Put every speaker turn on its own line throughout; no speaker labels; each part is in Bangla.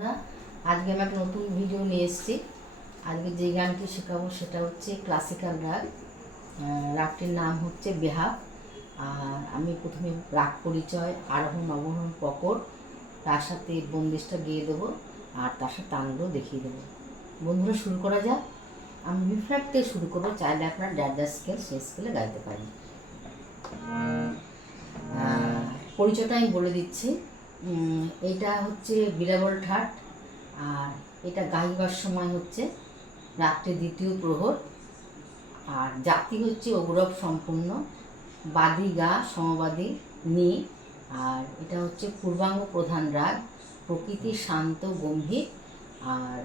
আজকে আমি একটা নতুন ভিডিও নিয়ে এসেছি। আজকে যে গানটি শেখাবো সেটা হচ্ছে ক্লাসিক্যাল রাগ রাগটির নাম হচ্ছে বেহাব। আর আমি প্রথমে রাগ পরিচয় আরোহণ অবরোহণ পকর তার সাথে বন্দিশটা গিয়ে দেবো আর তার সাথে তানগুলো দেখিয়ে দেবো। বন্ধুরা শুরু করা যাক। আমি বিফ্ল্যাট শুরু করব চাইলে আপনার ড্যাডার স্কেল সেই স্কেলে গাইতে আহ, পরিচয়টা আমি বলে দিচ্ছি। এটা হচ্ছে বিরাবল ঠাট, আর এটা গাইবার সময় হচ্ছে রাত্রে দ্বিতীয় প্রহর। আর জাতি হচ্ছে অগৌরব সম্পূর্ণ, বাদী গা, সমবাদী, নি, আর এটা হচ্ছে পূর্বাঙ্গ প্রধান রাগ, প্রকৃতি শান্ত, গম্ভীর, আর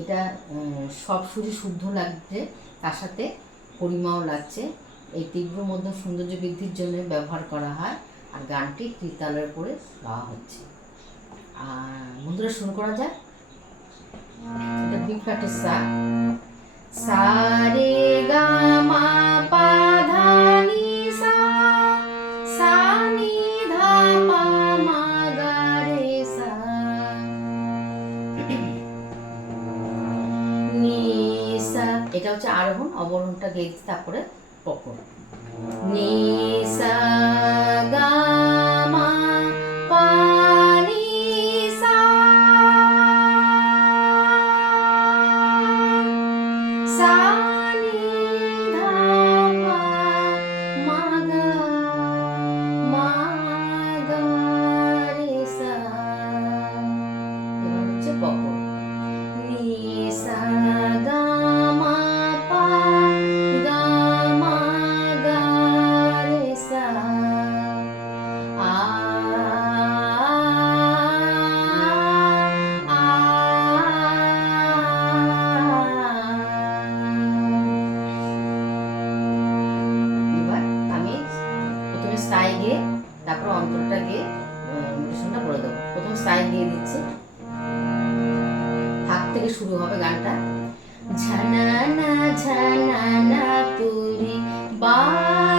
এটা সব সুরই শুদ্ধ লাগছে, তার সাথে পরিমাও লাগছে। এই তীব্র মধ্য সৌন্দর্য বৃদ্ধির জন্য ব্যবহার করা হয়। আর গানটি ত্রিতালের উপরে গাওয়া হচ্ছে। আর বন্ধুরা, শুরু করা যাক। এটা বি ফ্ল্যাটের সা সা রে গা মা পা ধা নি সা সা নি ধা পা মা গা রে সা। নি সা। এটা হচ্ছে আরোহণ, অবরোহণটা গেয়ে তারপরে পকর নি সা। তারপর অন্তরটা গিয়ে নোটেশনটা করে দেবো। প্রথম সাইড দিয়ে দিচ্ছি। হাত থেকে শুরু হবে গানটা। ঝানা ঝানা তুরি বাজে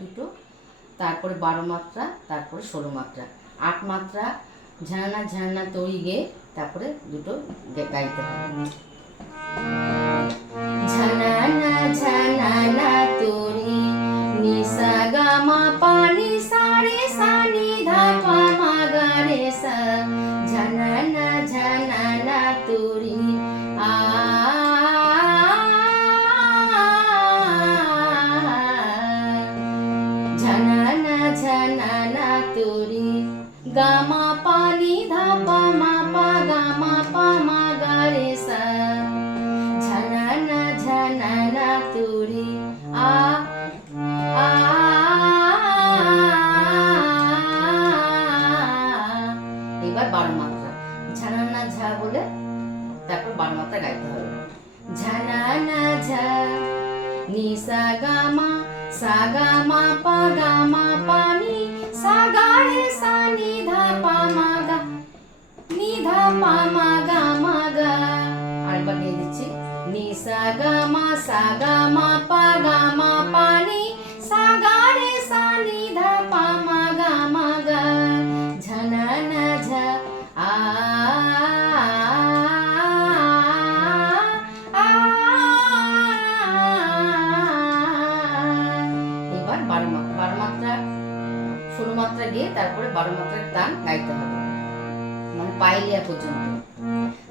দুটো, তারপরে বারো মাত্রা, তারপরে ষোলো মাত্রা। আট মাত্রা ঝানা ঝানা তৈরি গে তারপরে দুটো গাইতে হবে। ঝানানা ঝানানা তরি নি সা গা মা সা গা মা পা গা মা পা নি সা গা রে সা নি ধা পা মা গা নি ধা পা মা গা মা গা আরেকবার দিয়ে দিচ্ছি নি সা গা মা সা গা মা পা মাত্রা গিয়ে তারপরে বারো মাত্রার টান গাইতে হবে। মানে পাইলিয়া পর্যন্ত।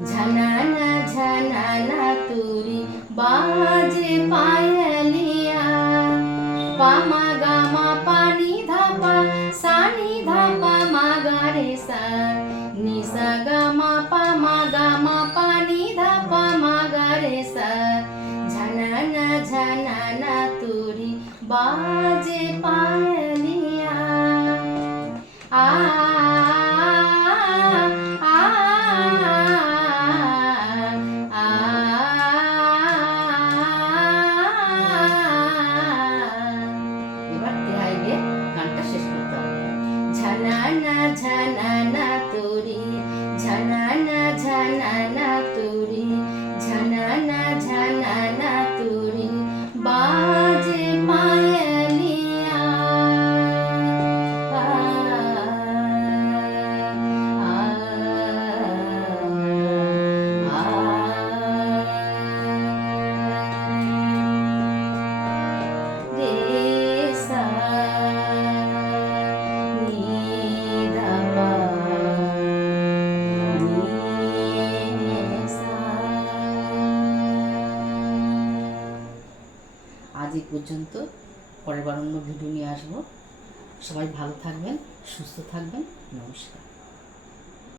ঝানানা ঝানানা তুরি বাজে পায়ালিয়া পামা গামা পানি ধাপা সানি ধাপা মাগারে সা নিসা গামা পামা গামা পানি ধাপা মাগারে সা ঝানানা ঝানানা তুরি বাজে পায়ালিয়া ঝানানা ঝানানা তোরে ঝানানা ঝানানা তোরে ঝানানা ঝানানা তুরি। পর্যন্ত। পরের বার অন্য ভিডিও নিয়ে আসব। সবাই ভালো থাকবেন সুস্থ থাকবেন। নমস্কার।